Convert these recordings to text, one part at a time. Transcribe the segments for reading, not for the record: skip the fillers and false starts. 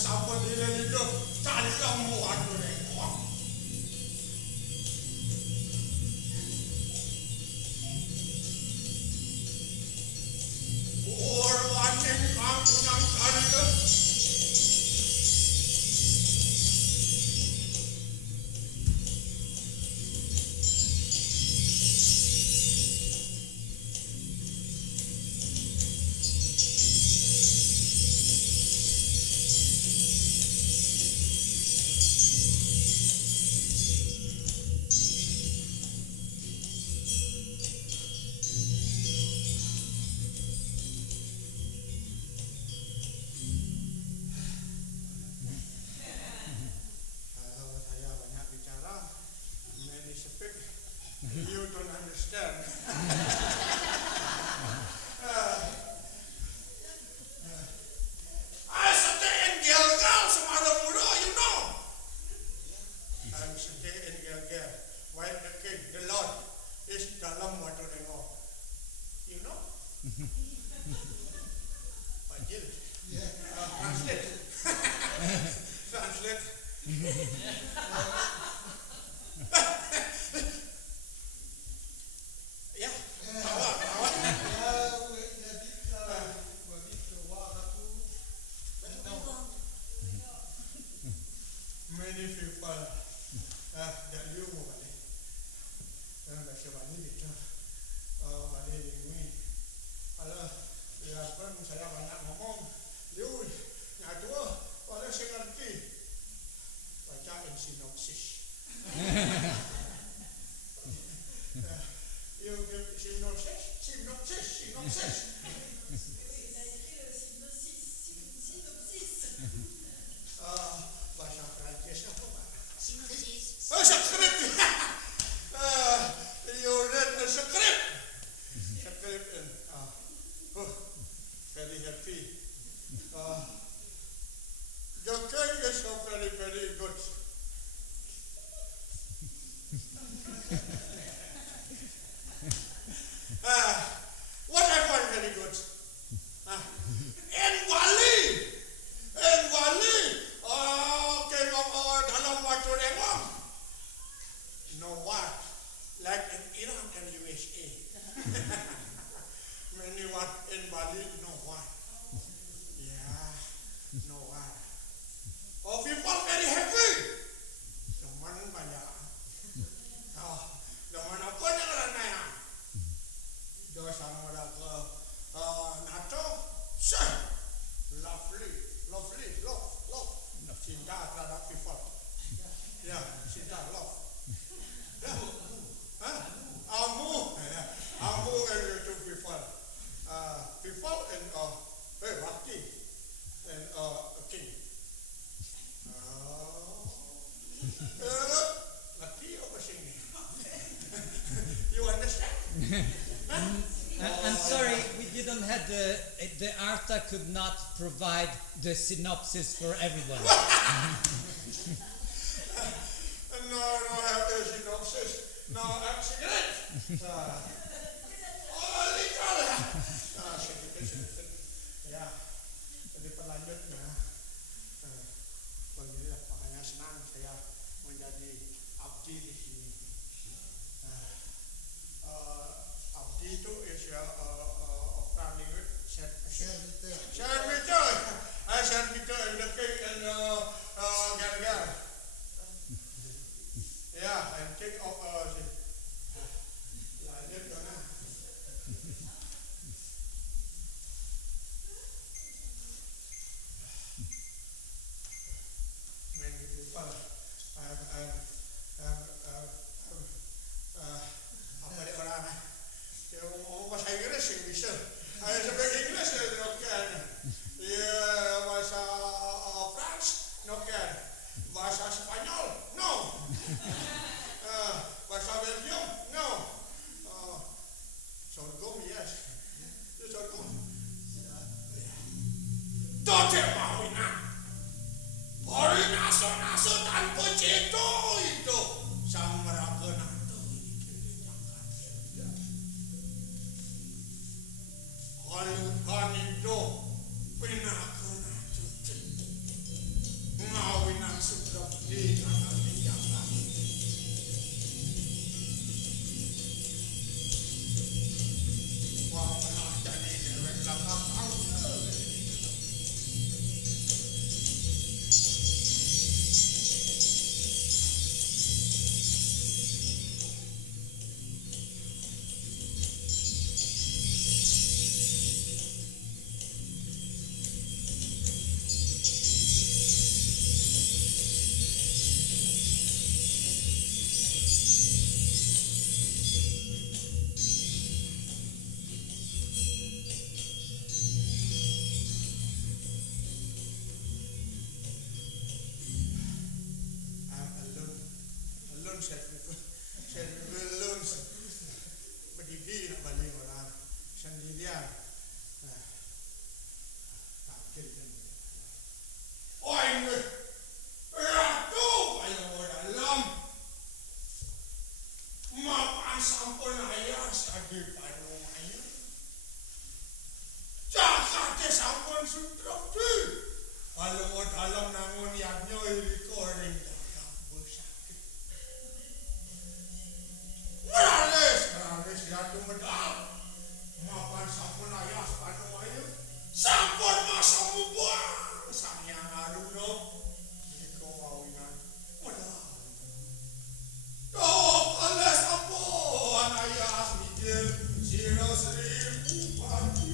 sapa dile itu calang muat mereka. Orang yang kamu yang cari itu. You don't understand. I sedih in Gilgal semalam muda, you know. I'm sedih in Gilgal. While the king, the Lord, is dalam water dengar. You know? Fajil. Translate. Translate. Many people that you balik, bahasa Bani itu, balik ini, kalau ya kan saya banyak ngomong, you nyatu, kalau saya ngerti, bacain sinopsis. You give synopsis. Bahasa Prancis apa Pak? Synopsis. Oh, script. You read the script. Script and very happy. The king is so very, very good. What I find very good. In Wali. King of dalam waktu demam. No war. Like in Iran and USA. Many war in Bali, no war. Yeah, no war. Oh, people very happy. Teman banyak. Teman apa yang nanya? Dia sama dah ke NATO. Love. Cinta terhadap people. Ya, cinta love. Ya. Amu and two people. People and Raki and a king. Raki apa sini? You understand? I'm sorry, we didn't have the Arta could not provide the synopsis for everyone. No, have the synopsis. No, I'm cigarette. Literal. Ya, jadi berlanjutnya. Beginilah, makanya senang saya menjadi abdi di sini. Abdi itu is servitor and the king and Gilgal. Yeah, and king of lanjut mana? Many people apa dia orang? Dia ngomong bahasa Inggris yang bisa. Saya speak English no can. Yeah, bahasa France no can. Bahasa Spanyol no. di kanan di jangan. Wah, pernah jadi dewek belakang tahu. Alone saya belum berdiri nak balik orang sendirian. Takut kan. Oh ini ratu ayo dalam mapan sampun ayah sagi panu ayah. Jakarta sampun sudah tu. Kalau dalam nangun yang nyoi recording dah bersakit. Meralis ya tu medal. Mapan sampun ayah panu ayah. Sampun masa membuang sang yang aduh no. Iko awinan medal. Oh, alas sampun ayah mikir 0,000 pagi.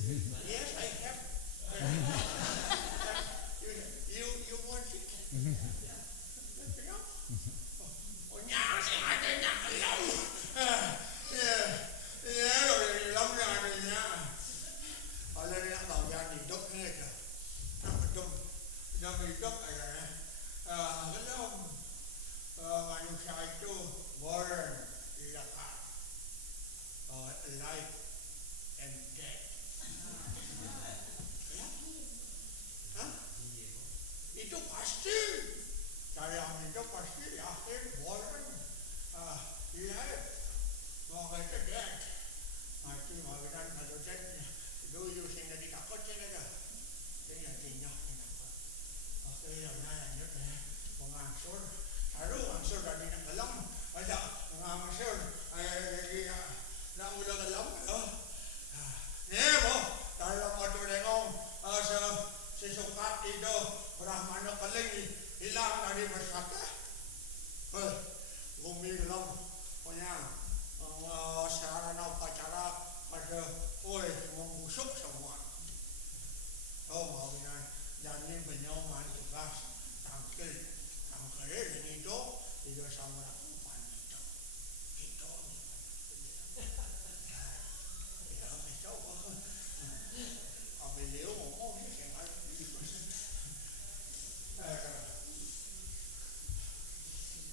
Yes, I have. You want it? You know? Oh, nhà sẽ hai cái nhà lắm. Rồi lắm ra đây nha. Ở đây nó bảo ra thì đốc hết rồi. Nó phải đông thì đốc này này. Cái đó manusia itu born dilakar. Life and death. Ya? Hah? Itu pasti. Saya itu pasti akhir born life. Mau itu death. Mati mawinan kalau death dulu sehingga ditakut saja. Saya tinggal takut. Oke, yang lain ya. Mengangsur. Harus mengangsur dari dalam. Ada mengangsur. Jadi nak mula dalam. Ni mo. Dalam waktu dengan sesukat itu Brahmana paling hilang dari masyarakat. Bumi dalam punya sarana upacara pada membusuk semua. Mawinan jadi penyoman tugas tangkil ini itu sama umpan itu beliau ngomong ni jangan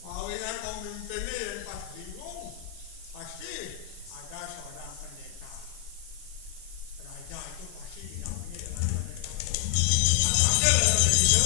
mawinan pemimpin ni yang pas bingung pasti ada seorang pendeta raja itu pasti didampingi dengan pendeta ada dalam itu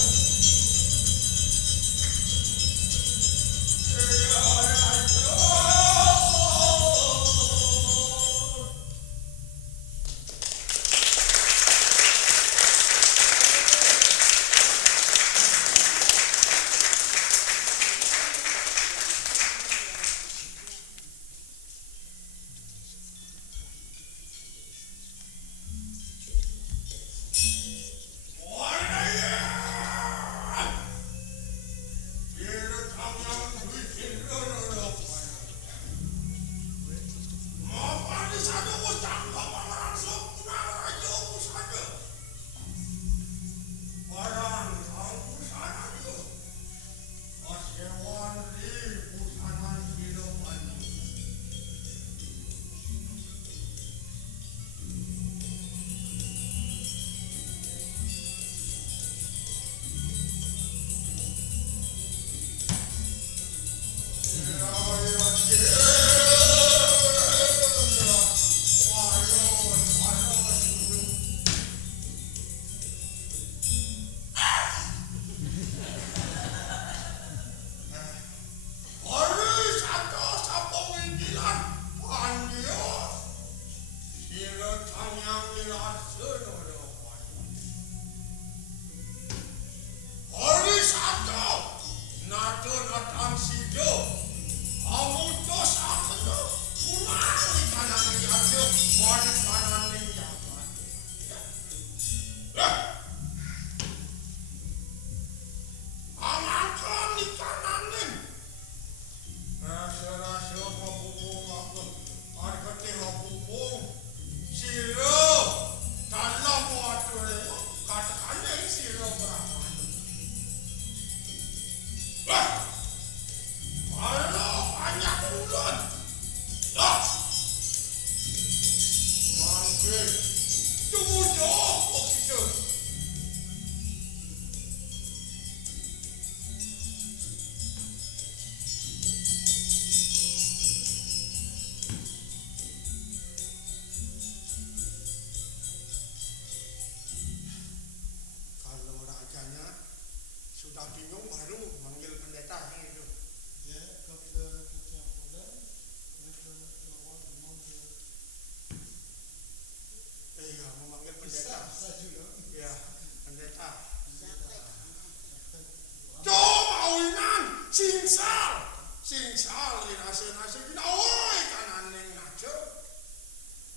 Singsal nasi kita oi kanan neng najo.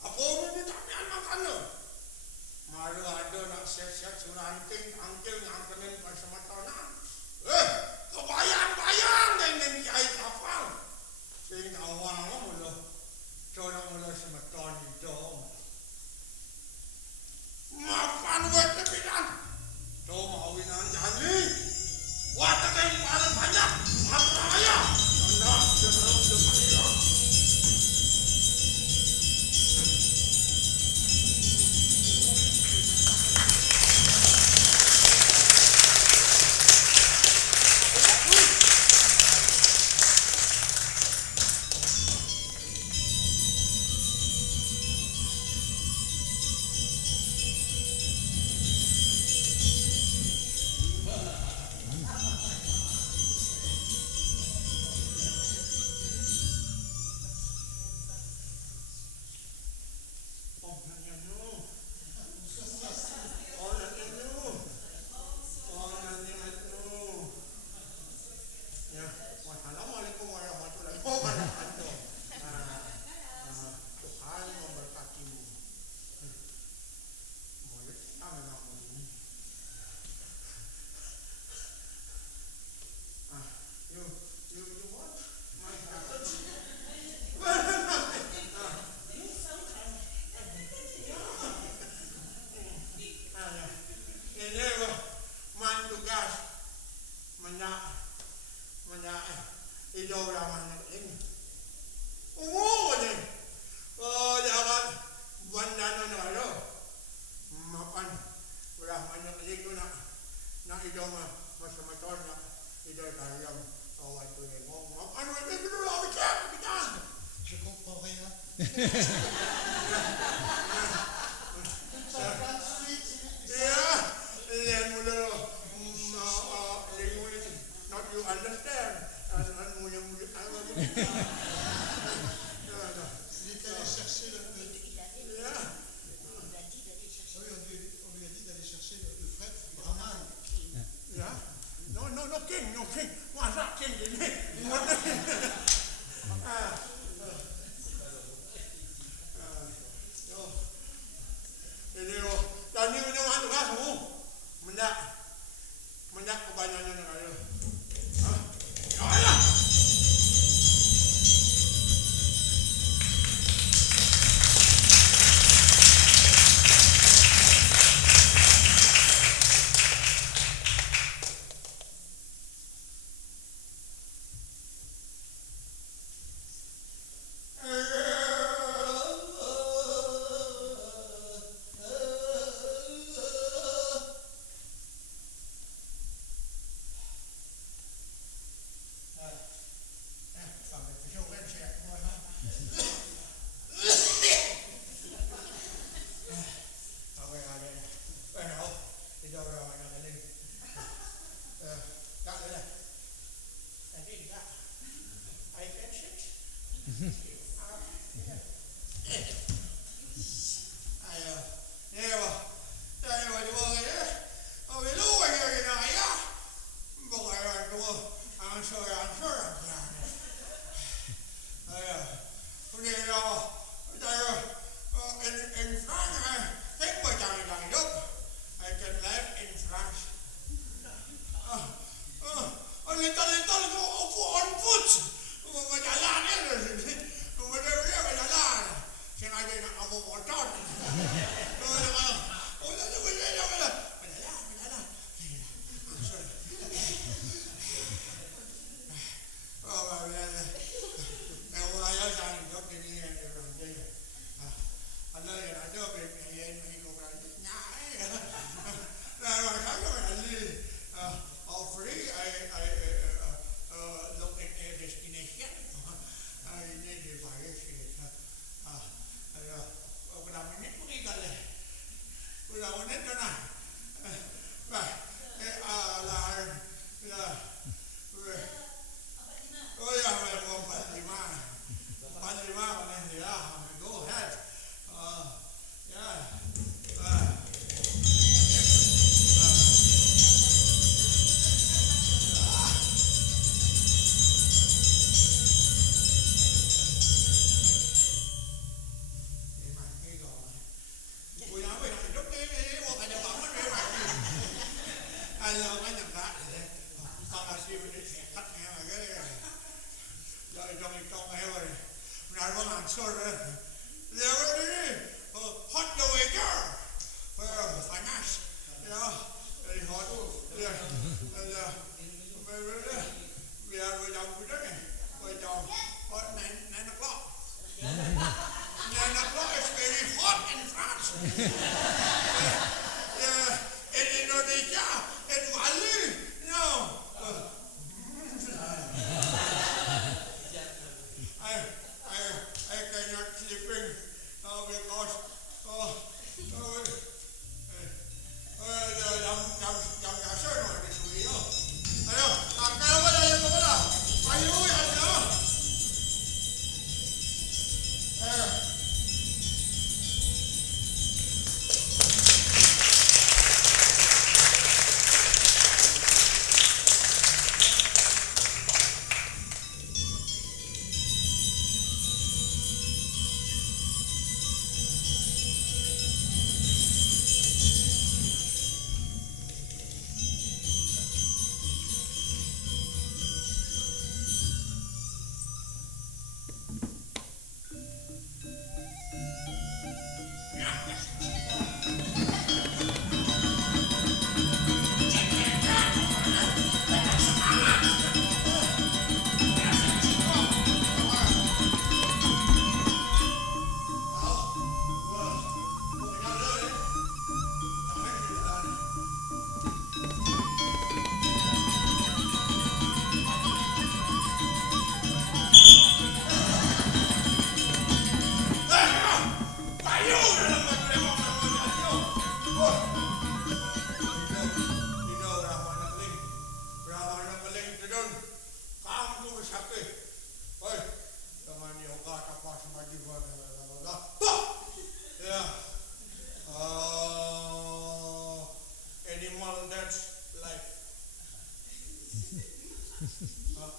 Apa ini tamian makan lo? Malu ada nak siap-siap suranting angkil ngangkenin pas sematonan. Kebayang dengan kiai kapal. Sing awal mulu. Coba mulu semeton itu. Yeah, then mula not you understand. And mula Il est allé chercher le. yeah. Oui, on lui a dit d'aller chercher le fret Brahman. Yeah. No king. What's that king? Jadi, tadi punya mana kamu? Mendak kebanyakan orang itu. Ayah.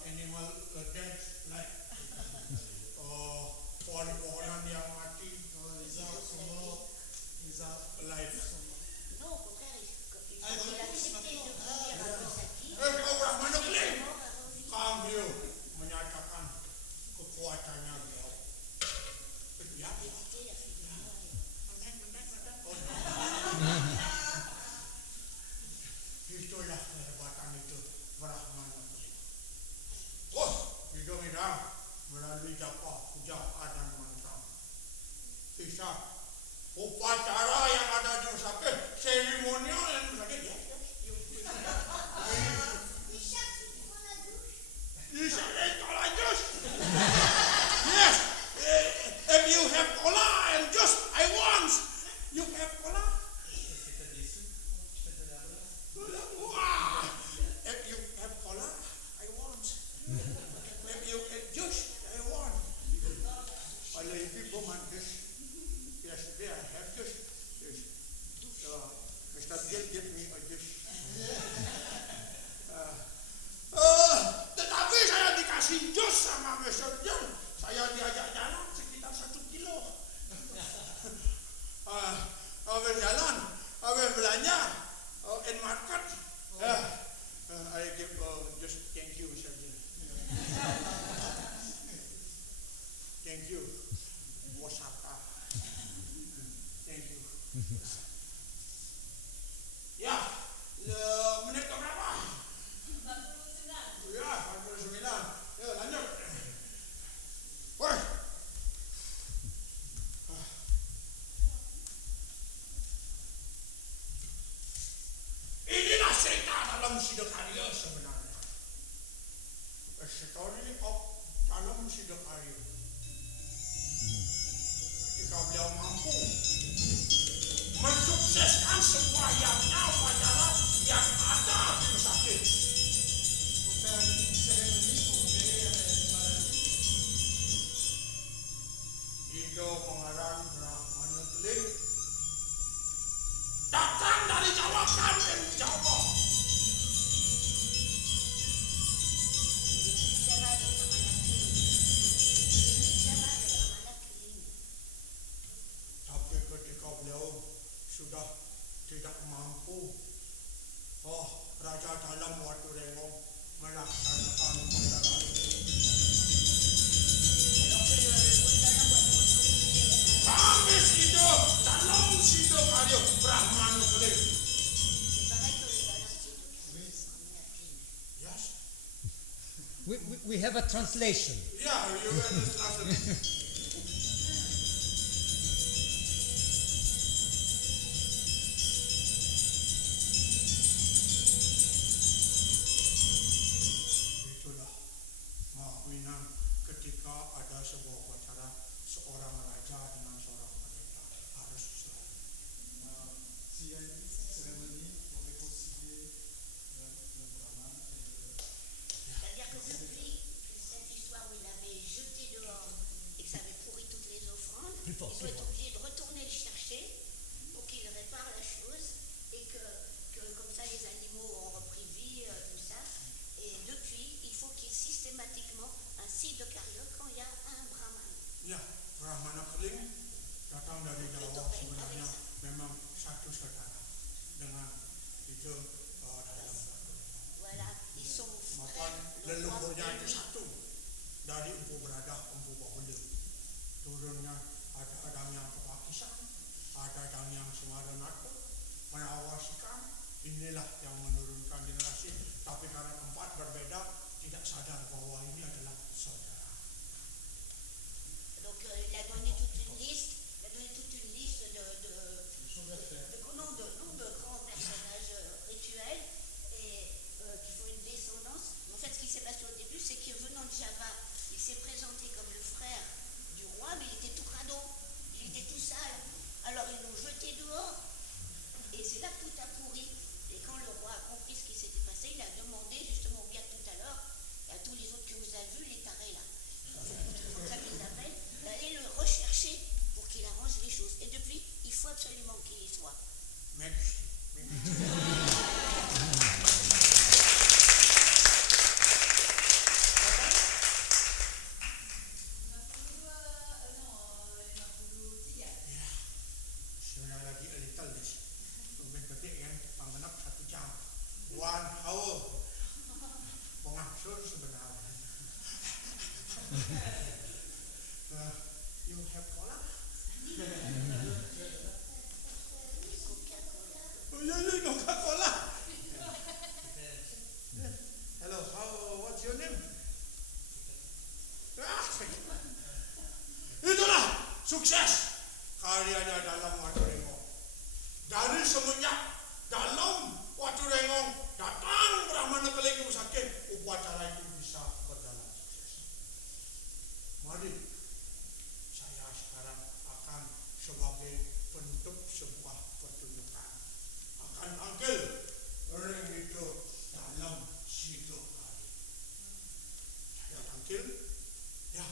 animal dead like pohon-pohonan yang mati Les arbres sont morts, les arbres live. sont morts. Non, au contraire, il Ah, faut donc, l'accepter de venir à Kosaki. Orang menukling Mort avant lui. kami menyatakan kekuatannya beliau. Ya, Écoutez, la fille de moi. itulah kehebatan itu Brahman Nukling. Oh, hidung hidang melalui japa, puja, dan mantra. Kisah upacara yang ada di Nusakit, seremonial yang di Nusakit. Yes, yes. You said it, cola juice. Yes. If you have cola and juice, I want. You have cola. Wow. If you have cola, I want. If you have juice, I want. All the people want this. Yesterday I have juice. Yes. Mr. Gill gave me a juice. Tetapi saya dikasih jus sama Mr. John. Saya diajak jalan sekitar 1 kilo. Habis jalan, habis belanja, in market. I give just thank you, Mr. John. Thank you, Osaka. Thank you. Ya, menit keberapa? Ya, 49. Ya, lanjut. Woi. Inilah cerita dalam Siddhakarya sebenarnya. A story of dalam Siddhakarya. Ketika beliau mampu mensukseskan semua yang upacara yang ada di Nusakit. Pour faire une cérémonie pour guérir les maladies. Itu pengarang Brahman Nukling datang dari Jawa Kampung Jawa. Tapi ketika beliau sudah tidak mampu, Raja Dalam Watu Rengong melaksanakan upacara itu. Kami hidup dalam Siddhakarya Brahman Nukling. Yes. We have a translation. Yeah, you understand. Itulah makna ketika ada sebuah upacara seorang raja dengan seorang pendeta harus selalu. S'il y a une cérémonie pour réconcilier le brahman et le... C'est-à-dire que depuis cette histoire où il avait jeté dehors et que ça avait pourri toutes les offrandes, Plus fort, il plus doit être fort. obligé de retourner le chercher pour qu'il répare la chose et que comme ça les animaux ont repris vie, tout ça. Et depuis, il faut qu'il y ait systématiquement un Siddhakarya quand il y a un brahman. Ya, Brahman Nukling datang dari Jawa sebenarnya memang satu saudara dengan itu dalam Voilà, ils sont makan frères. Le leluhurnya roi itu et lui. satu dari Empu Beradah, Empu Bahulu. Turunnya ada yang ke Pakistan, ada yang Semaranata, menawasikan. Inilah yang menurunkan generasi. Tapi karena tempat berbeda, tidak sadar bahwa ini adalah saudara. Donc il a donné toute une liste, de choses à faire. de grands personnages rituels et qui font une descendance. En fait, ce qui s'est passé au début, c'est que venant de Java, il s'est présenté comme le frère du roi, mais il était tout crado, il était tout sale. Alors ils l'ont jeté dehors et c'est là que tout a pourri. Et quand le roi a compris ce qui s'était passé, il a demandé justement au gars tout à l'heure et à tous les autres que vous avez vus, les tarés là, c'est comme ça qu'ils appellent, d'aller le rechercher pour qu'il arrange les choses. Et depuis, il faut absolument qu'il y soit. Merci. one hour pengaksur sebenarnya. You have cola? Oh yeah, Coca-Cola. Hello, what's your name? Itulah sukses karyanya dalam Watu Rengong. Dari semenjak dalam Watu Rengong datang Brahmana Kelenggu Sakit, upacara itu bisa berjalan sukses. Mari saya sekarang akan sebagai bentuk sebuah pertunjukan akan panggil orang itu dalam situ hari. Saya panggil, ya,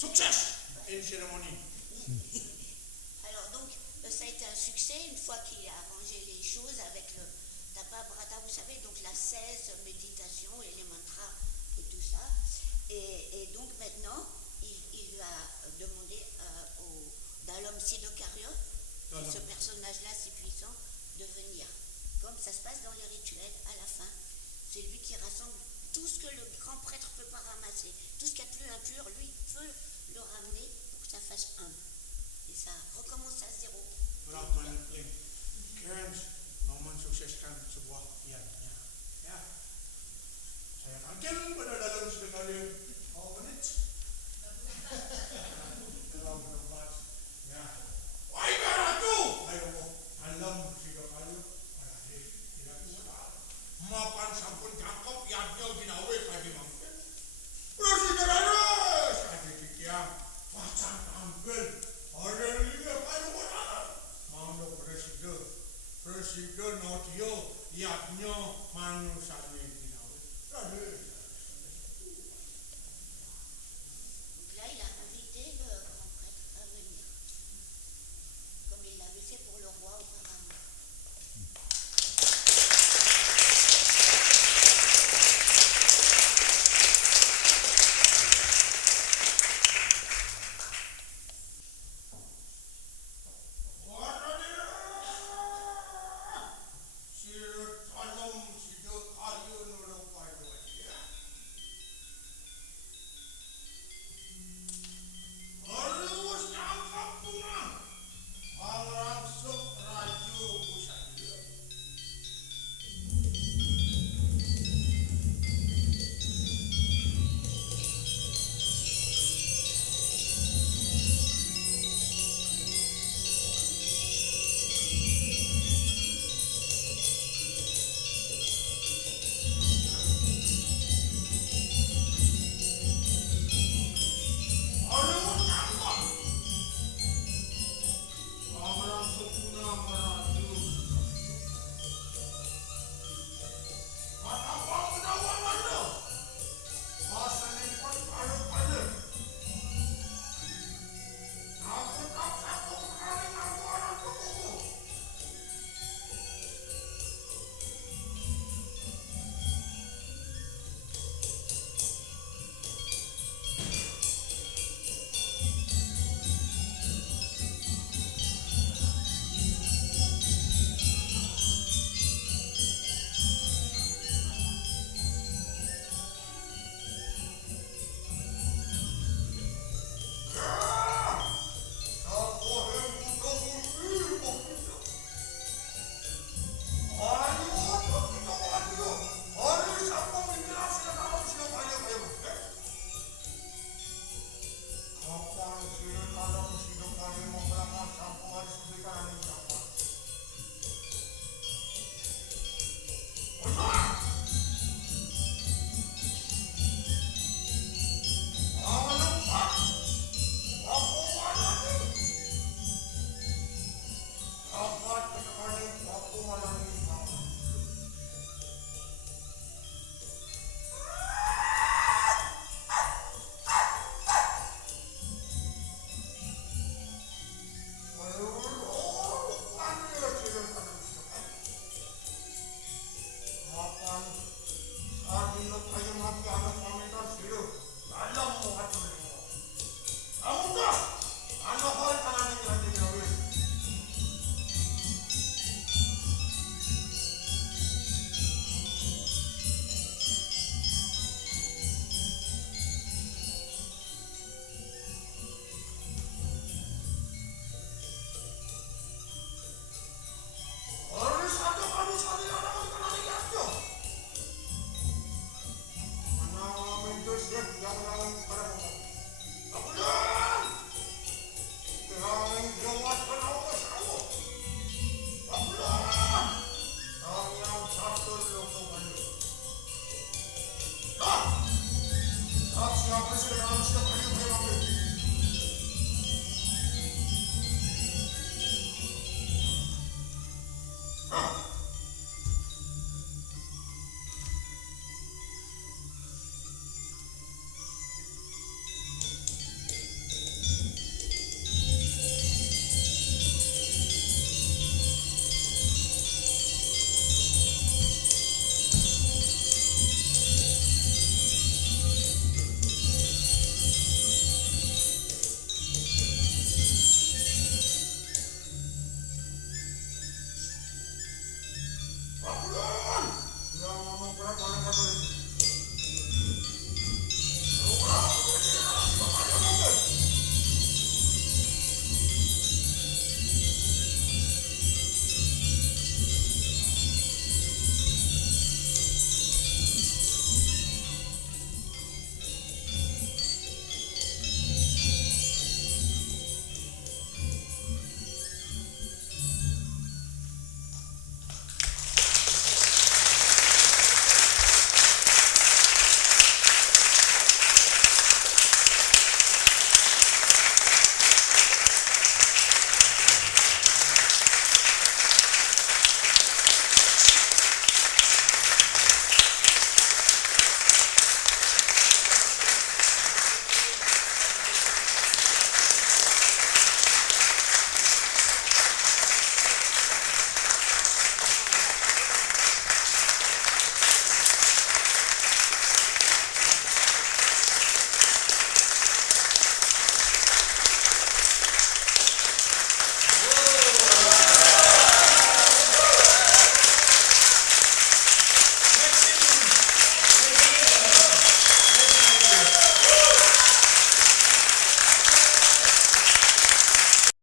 sukses in ceremony. Alors donc, ça a été un succès une fois qu'il a arrangé les choses avec le Tapa Brata, vous savez, donc la 16 méditation et les mantras et tout ça. Et donc maintenant, il va demander au Dalom Siddhakariot, ce personnage-là si puissant, de venir. Comme ça se passe dans les rituels, à la fin, c'est lui qui rassemble tout ce que le grand prêtre ne peut pas ramasser. Tout ce qu'il y a de plus impur, lui, peut le ramener pour que ça fasse un. Et ça recommence à zéro. Brahmana Kelenggu kan mensukseskan sebuah yajna. Ya, saya panggil pada dalam sekali menit. Dalam 16. Ya, wahai ratu, ayo dalam sekali tidak bisa. Mapan sampun cakep yajna ginawe kadi mangken. Terus kadi kikiam wacan tampil. Orang ini apa orang? Mano presiden audio yajna manusia ini. Jadi